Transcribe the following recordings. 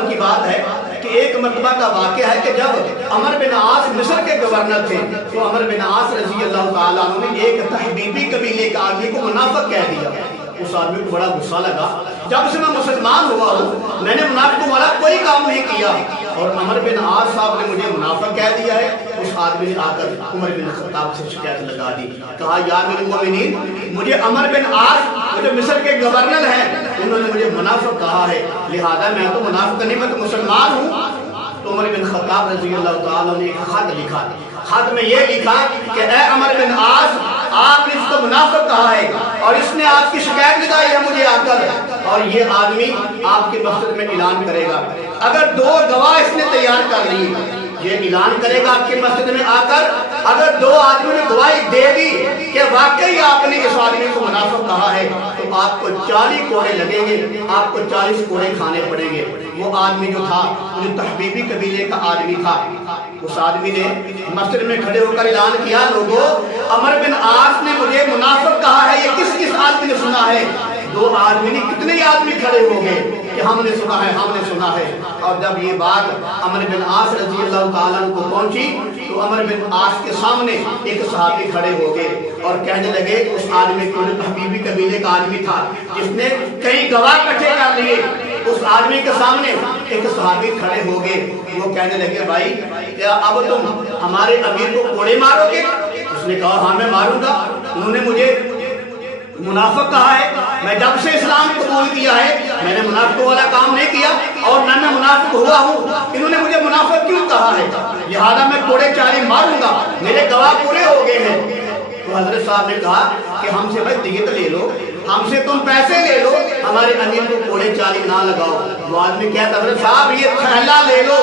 دور کی بات ہے کہ ایک مرتبہ کا واقعہ ہے کہ جب عمر بن عاص مصر کے گورنر تھے تو عمر بن عاص رضی اللہ تعالیٰ عنہ نے ایک تحبیبی قبیلے کا آدمی کو منافق کہہ دیا۔ اس آدمی کو بڑا غصہ لگا، جب سے میں مسلمان ہوا ہوں میں نے منافقوں والا کوئی کام نہیں کیا، اور عمر بن عاص صاحب نے مجھے منافق کہہ دیا ہے۔ اس آدمی نے آ کر عمر بن خطاب سے شکایت لگا دی، کہا یا امیر المومنین، مجھے عمر بن عاص جو مصر کے گورنر ہیں انہوں نے مجھے منافق کہا ہے، لہذا میں تو منافق نہیں، میں تو مسلمان ہوں۔ تو عمر بن خطاب رضی اللہ تعالیٰ نے ایک خط لکھا، خط میں یہ لکھا کہ اے عمر بن عاص، آپ نے اس کو منافق کہا ہے اور اس نے آپ کی شکایت لگائی ہے مجھے آ کر، اور یہ آدمی آپ کے مسجد میں اعلان کرے گا، اگر 2 گواہ اس نے تیار کر لی، یہ اعلان کرے گا آپ کے مسجد میں آ کر، اگر 2 آدمیوں نے گواہی دے دی کہ واقعی آپ نے اس آدمی کو منافق کہا ہے تو آپ کو 40 کوڑے لگیں گے، آپ کو 40 کوڑے کھانے پڑیں گے۔ وہ آدمی جو تھا جو تحبیبی قبیلے کا آدمی تھا، اس آدمی نے مسجد میں کھڑے ہو کر اعلان کیا، لوگوں عمر بن عاص نے مجھے منافق کہا ہے، یہ کس کس آدمی نے سنا ہے؟ 2 آدمی نہیں کتنے آدمی کھڑے ہو گئے کہ ہم نے سنا ہے، ہم نے سنا ہے۔ اور جب یہ بات عمر بن عاص رضی اللہ تعالیٰ کو پہنچی تو عمر بن عاص کے سامنے ایک صحابی کھڑے ہو گئے اور کہنے لگے، اس آدمی کو جو تحبیبی قبیلے کا آدمی تھا جس نے کئی گواہ اکٹھے کر لیے، اس آدمی کے سامنے ایک صحابی کھڑے ہو گئے، وہ کہنے لگے، بھائی کیا اب تم ہمارے امیر کو کوڑے مارو گے؟ اس نے کہا ہاں میں ماروں گا، انہوں نے مجھے منافق کہا ہے، میں جب سے اسلام قبول کیا ہے میں نے منافق والا کام نہیں کیا اور نہ میں منافق ہوا ہوں، انہوں نے مجھے منافق کیوں کہا ہے، لہذا میں کوڑے 40 ماروں گا، میرے گواہ پورے ہو گئے ہیں۔ تو حضرت صاحب نے کہا کہ ہم سے بھائی دیت لے لو، ہم سے تم پیسے لے لو، ہمارے امیر کو کوڑے 40 نہ لگاؤ۔ وہ آدمی کہتا حضرت صاحب یہ تھیلا لے لو،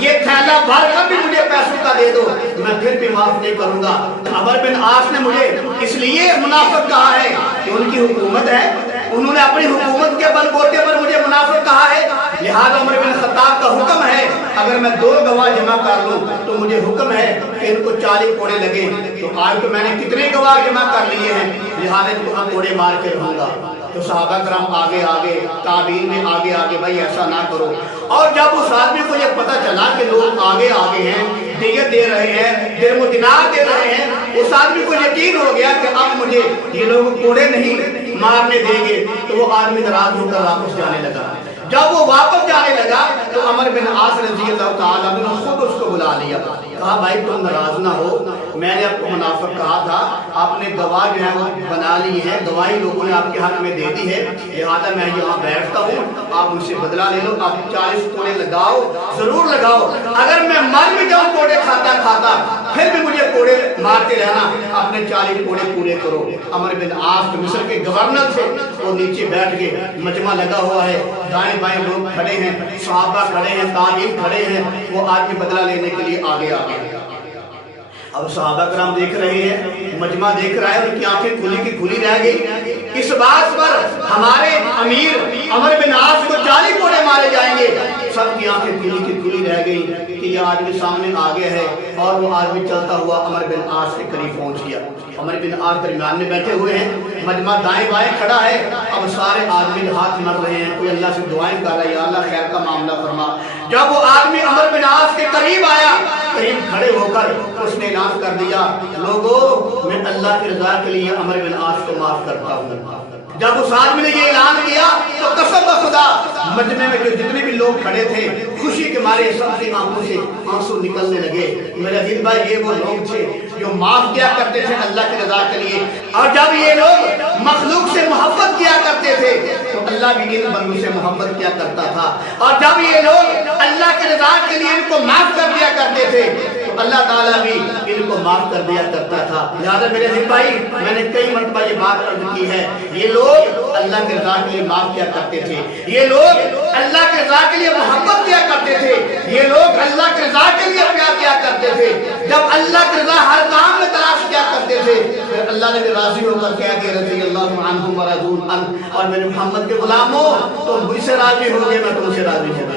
یہ تھیلا بھر کر بھی مجھے پیسوں کا دے دو، میں پھر بھی معاف نہیں کروں گا۔ عمر بن عاص نے مجھے اس لیے منافق کہا ہے کہ ان کی حکومت ہے، انہوں نے اپنی حکومت کے بل بوتے پر مجھے منافق کہا ہے، لہذا عمر بن خطاب کا حکم ہے اگر میں 2 گواہ جمع کر لوں تو مجھے حکم ہے کہ ان کو 40 کوڑے لگے۔ تو آج تو میں نے کتنے گواہ جمع کر لیے ہیں، لہذا ان کو ہم کوڑے مار کے رہوں گا۔ تو صحابہ کرام آگے آگے، تابعین میں آگے آگے، بھائی ایسا نہ کرو۔ اور جب اس آدمی کو یہ پتہ چلا کہ لوگ آگے آگے ہیں، دیت دے رہے ہیں، درم و دینار دے رہے ہیں، اس آدمی کو یقین ہو گیا کہ اب مجھے یہ لوگ کوڑے نہیں مارنے دیں گے، تو وہ آدمی ناراض ہو کر واپس جانے لگا۔ جب وہ واپس جانے لگا تو عمر بن عاص رضی اللہ تعالیٰ نے خود اس کو بلا لیا، کہا بھائی تم ناراض نہ ہو، میں نے آپ کو منافق کہا تھا، آپ نے گواہ جو ہے وہ بنا لی ہے، گواہی لوگوں نے آپ کے حق میں دے دی ہے، لہذا میں یہاں بیٹھتا ہوں، آپ مجھ سے بدلہ لے لو، آپ 40 کوڑے لگاؤ، ضرور لگاؤ، اگر میں مر بھی جاؤں کوڑے کھاتا کھاتا پھر بھی مجھے کوڑے مارتے رہنا، اپنے 40 کوڑے پورے کرو۔ عمر بن عاص مصر کے گورنر تھے، وہ نیچے بیٹھ کے، مجمع لگا ہوا ہے، دائیں بائیں لوگ کھڑے ہیں، صحابہ کھڑے ہیں، تابعین کھڑے ہیں، وہ آدمی بدلہ لینے کے لیے آگے آگے۔ اب صحابہ کرام دیکھ رہے ہیں، مجمع دیکھ رہا ہے، ان کی آنکھیں کھلی کی کھلی رہ گئی، اس بات پر ہمارے امیر عمر بن عاص کو 40 کوڑے مارے جائیں گے، سب کی آنکھیں کھلی کی کھلی رہ گئی کہ یہ آدمی سامنے آگے ہے، اور وہ آدمی چلتا ہوا عمر بن عاص کے قریب پہنچ گیا۔ عمر بن عاص درمیان میں بیٹھے ہوئے ہیں، مجمع دائیں بائیں کھڑا ہے، اب سارے آدمی ہاتھ مر رہے ہیں، کوئی اللہ سے دعائیں کر رہا ہے، یا اللہ خیر کا معاملہ فرما۔ جب وہ آدمی عمر بن عاص کے قریب آیا، قریب کھڑے ہو کر اس نے اعلان کر دیا، لوگوں میں اللہ کی رضا کے لیے عمر بن عاص کو معاف کرتا ہوں۔ جب اس آدمی نے یہ اعلان کیا تو قسم بخدا مجمع میں جو جتنے بھی لوگ کھڑے تھے خوشی کے مارے سب کی آنکھوں سے آنسو نکلنے لگے۔ میرے عزیز بھائی یہ وہ لوگ تھے جو معاف کیا کرتے تھے اللہ کی رضا کے لیے، اور جب یہ لوگ مخلوق سے محبت کیا کرتے تھے تو اللہ بھی ان بندوں سے محبت کیا کرتا تھا، اور جب یہ لوگ اللہ کی رضا کے لیے ان کو معاف کر دیا کرتے تھے تو اللہ تعالیٰ بھی ان کو معاف کر دیا کرتا تھا۔ لہذا میرے عزیز بھائی میں نے کئی مرتبہ یہ بات عرض کی ہے، یہ لوگ اللہ کے رضا کے لیے معاف کیا کرتے تھے، یہ لوگ اللہ کے رضا کے لیے محبت کیا کرتے تھے، یہ لوگ اللہ کے رضا کے لیے پیار کیا کرتے تھے۔ جب اللہ کی رضا ہر کام میں تلاش کیا کرتے تھے پھر اللہ نے بھی راضی ہو کر کہہ دیا رضی اللہ عنہم ورضوا عنہ، اور میرے محمد کے غلاموں تم مجھ سے راضی ہو گئے میں تم سے راضی ہو گیا۔